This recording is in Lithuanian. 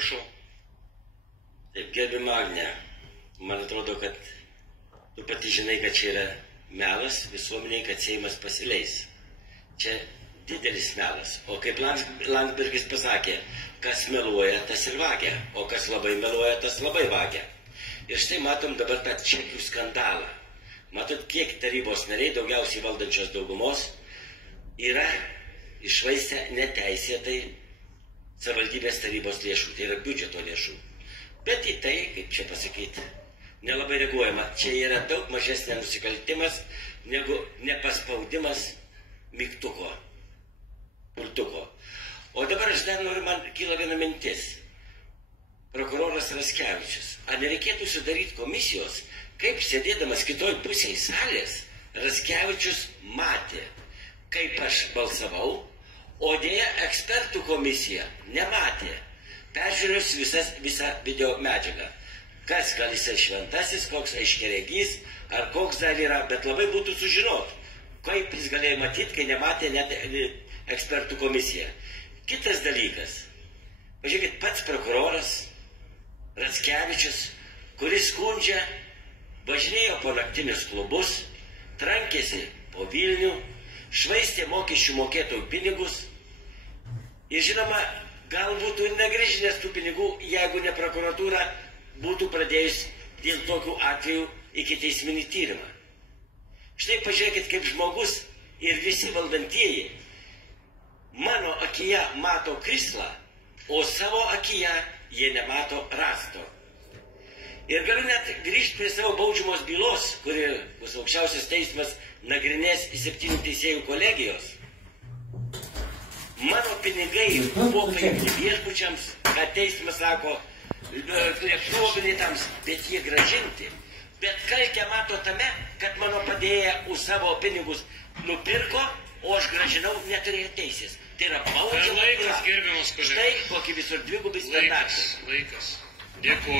Prašau. Taip, gerbima Agne, man atrodo, kad tu pati žinai, kad čia yra melas visuomeniai, kad Seimas pasileis. Čia didelis melas. O kaip Landsbergis pasakė, kas meluoja, tas ir vagia, o kas labai meluoja, tas labai vagia. Ir štai matom dabar tą čekių skandalą. Matot, kiek tarybos nariai, daugiausiai valdančios daugumos, yra išvaistę neteisėtai savivaldybės tarybos lėšų, tai yra biudžeto lėšų. Bet į tai, kaip čia pasakyti, nelabai reaguojama. Čia yra daug mažesnė nusikaltimas negu nepaspaudimas mygtuko, pultuko. O dabar aš dar noriu, man kyla viena mintis. Prokuroras Raskevičius. Ar nereikėtų sudaryti komisijos, kaip sėdėdamas kitoj pusėje salės, Raskevičius matė, kaip aš balsavau, o dėja ekspertų komisija nematė. Peržiūrėjus visą video medžiagą. Kas gal jisai šventasis, koks aiškiaregys, ar koks dar yra, bet labai būtų sužinot, kaip jis galėjo matyti, kai nematė net ekspertų komisija. Kitas dalykas. Pažiūrėkit, pats prokuroras Raskevičius, kuris skundžia, važinėjo po naktinius klubus, trankėsi po Vilnių, švaistė mokesčių mokėtojų pinigus ir žinoma, gal būtų negrįžinęs tų pinigų, jeigu ne prokuratūra būtų pradėjus dėl tokių atvejų iki teisminį tyrimą. Štai pažiūrėkit, kaip žmogus ir visi valdantieji mano akyje mato krislą, o savo akyje jie nemato rąsto. Ir galiu net grįžti prie savo baudžiamos bylos, kuri bus aukščiausias teismas nagrinės 7 teisėjų kolegijos. Mano pinigai buvo paimti viešbučiams, kad teismas sako, lėktuvininkams, bet jie gražinti. Bet kaltę mato tame, kad mano padėję už savo pinigus nupirko, o aš gražinau, neturėjo teisės. Tai yra baudžiama. Laikas, gerbiamas kolega. Štai kokį visur dvigubai standartai. Laikas. Dėkuoju.